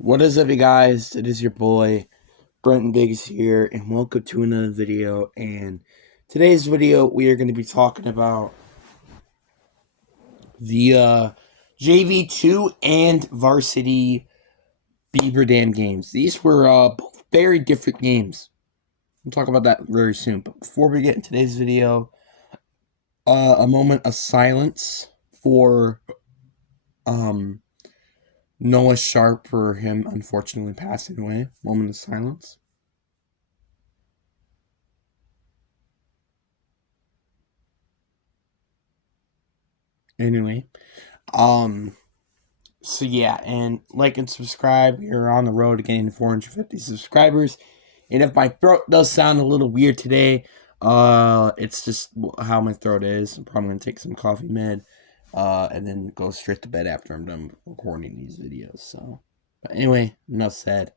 What is up, you guys? It is your boy Brenton Biggs here, and welcome to another video. And today's video, we are going to be talking about the jv2 and varsity breaverdam games. These were both very different games. We'll talk about that very soon. But before we get in today's video, a moment of silence for Noah Sharp for him unfortunately passing away. Moment of silence. Anyway, so yeah, and like and subscribe. We are on the road to getting to 450 subscribers. And if my throat does sound a little weird today, it's just how my throat is. I'm probably gonna take some coffee med, and then go straight to bed after I'm done recording these videos. So, but anyway, enough said.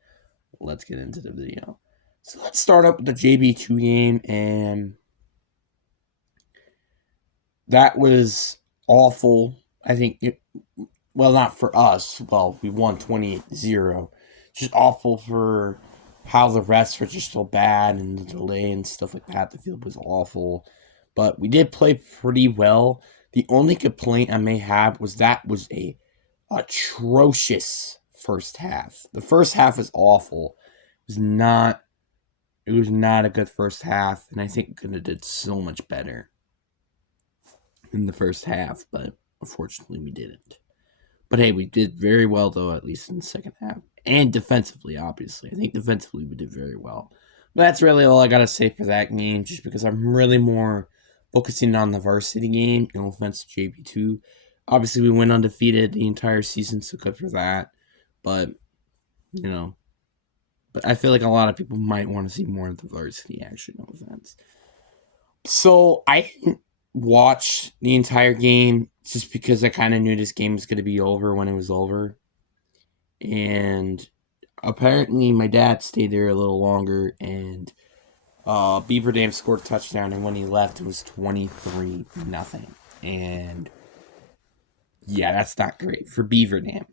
Let's get into the video. So let's start up with the JB2 game, and that was awful. I think well, not for us. Well, we won 28-0. Just awful for how the refs were just so bad and the delay and stuff like that. The field was awful. But we did play pretty well. The only complaint I may have was that was a atrocious first half. The first half was awful. It was not a good first half, and I think we could have did so much better in the first half, but unfortunately we didn't. But hey, we did very well, though, at least in the second half. And defensively, obviously. I think defensively we did very well. But that's really all I got to say for that game, just because I'm really more focusing on the varsity game. No offense to JB2. Obviously, we went undefeated the entire season, so good for that. But, you know, but I feel like a lot of people might want to see more of the varsity, actually, no offense. So I didn't watch the entire game just because I kind of knew this game was going to be over when it was over. And apparently my dad stayed there a little longer, and Beaver Dam scored a touchdown, and when he left it was 23-0. And yeah, that's not great for Beaver Dam.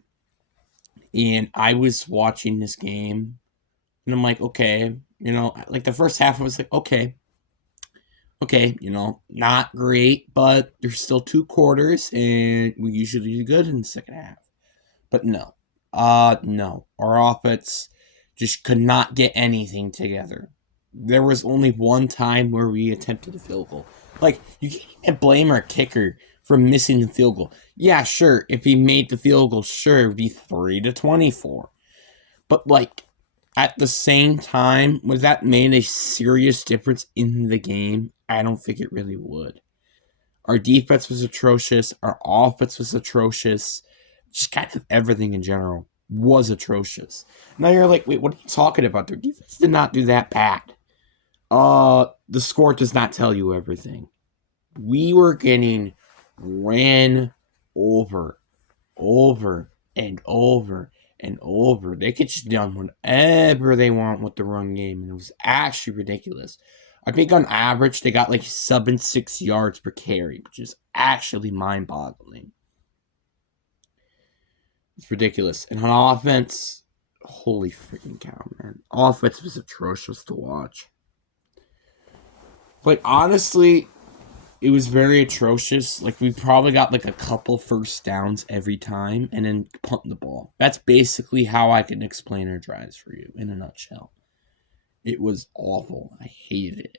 And I was watching this game, and I'm like, okay, like the first half I was like, okay, not great, but there's still 2 quarters, and we usually do good in the second half. But no. No. Our offense just could not get anything together. There was only one time where we attempted a field goal. Like, you can't blame our kicker for missing the field goal. Yeah, sure, if he made the field goal, sure, it would be 3-24. But, like, at the same time, would that made a serious difference in the game? I don't think it really would. Our defense was atrocious. Our offense was atrocious. Just kind of everything in general was atrocious. Now you're like, wait, what are you talking about? Their defense did not do that bad. The score does not tell you everything. We were getting ran over, over and over and over. They could just done whatever they want with the run game, and it was actually ridiculous. I think on average they got like 6 yards per carry, which is actually mind-boggling. It's ridiculous. And on offense, holy freaking cow, man. Offense was atrocious to watch. Like, honestly, it was very atrocious. Like, we probably got like a couple first downs every time and then punt the ball. That's basically how I can explain our drives for you in a nutshell. It was awful. I hated it.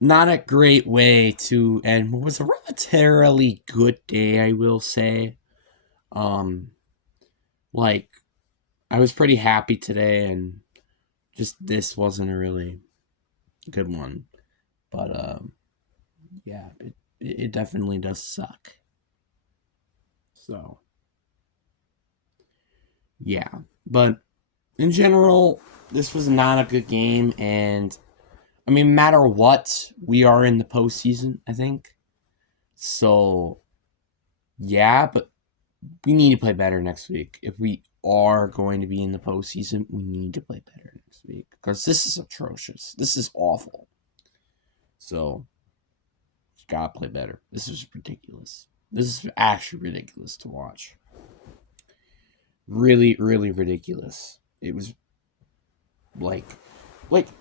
Not a great way to end what was a relatively good day, I will say. Um, like, I was pretty happy today, and just this wasn't a really good one. But yeah, it definitely does suck. So yeah, but in general, this was not a good game, and I mean, no matter what, we are in the postseason, I think. So yeah, but we need to play better next week. If we are going to be in the postseason, we need to play better next week because this is atrocious. This is awful. So you gotta play better. This is ridiculous. This is actually ridiculous to watch. Really, really ridiculous. It was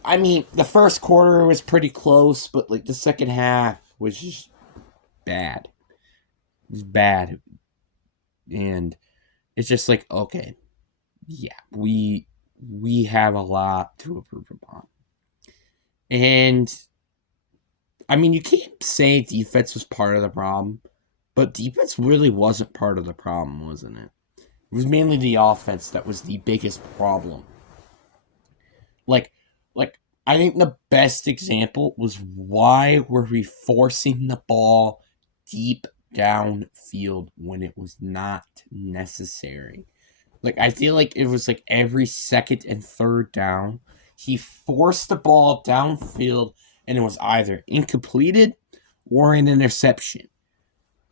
I mean, the first quarter was pretty close, but like the second half was just bad. It was bad, and it's just like, okay, yeah, we have a lot to improve upon. And I mean, you can't say defense was part of the problem, but defense really wasn't part of the problem, wasn't it? It was mainly the offense that was the biggest problem. Like, like I think the best example was, why were we forcing the ball deep downfield when it was not necessary? Like, I feel like it was like every second and third down, he forced the ball downfield, and it was either incompleted or an interception.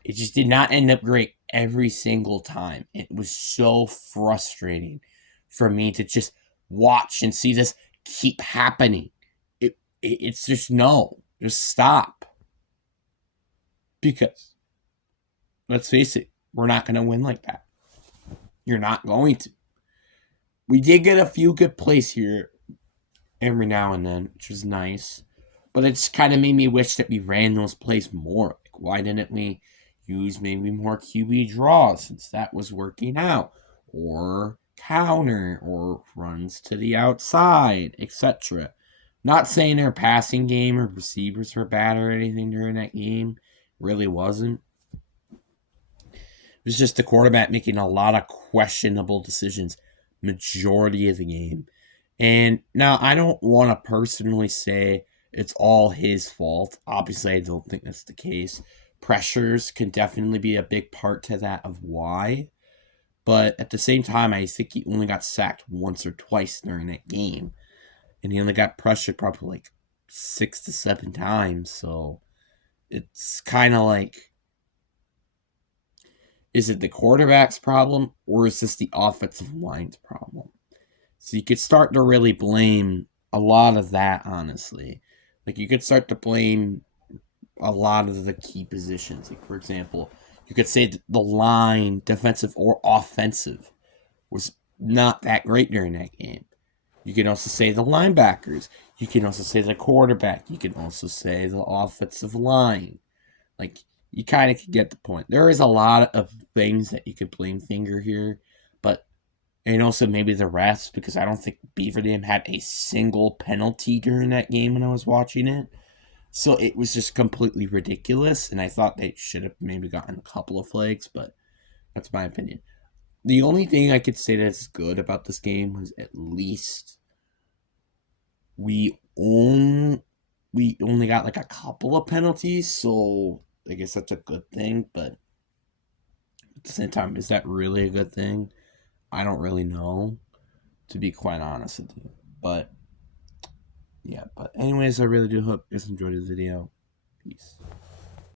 It just did not end up great every single time. It was so frustrating for me to just watch and see this keep happening. It's just, no, just stop. Because let's face it, we're not going to win like that. You're not going to. We did get a few good plays here every now and then, which was nice. But it's kind of made me wish that we ran those plays more. Like, why didn't we use maybe more QB draws, since that was working out? Or counter, or runs to the outside, etc. Not saying their passing game or receivers were bad or anything during that game. Really wasn't. It was just the quarterback making a lot of questionable decisions majority of the game. And now, I don't want to personally say it's all his fault. Obviously, I don't think that's the case. Pressures can definitely be a big part to that of why. But at the same time, I think he only got sacked once or twice during that game. And he only got pressured probably like 6 to 7 times. So it's kind of like, is it the quarterback's problem, or is this the offensive line's problem? So you could start to really blame a lot of that, honestly. Like, you could start to blame a lot of the key positions. Like, for example, you could say the line, defensive or offensive, was not that great during that game. You can also say the linebackers. You can also say the quarterback. You can also say the offensive line. Like, you kind of can get the point. There is a lot of things that you could blame finger here, but, and also maybe the refs, because I don't think Beaverdam had a single penalty during that game when I was watching it. So it was just completely ridiculous, and I thought they should have maybe gotten a couple of flags, but that's my opinion. The only thing I could say that's good about this game was, at least we own we only got like a couple of penalties, so I guess that's a good thing. But at the same time, is that really a good thing? I don't really know, to be quite honest with you. But yeah, but anyways, I really do hope you guys enjoyed this video. Peace.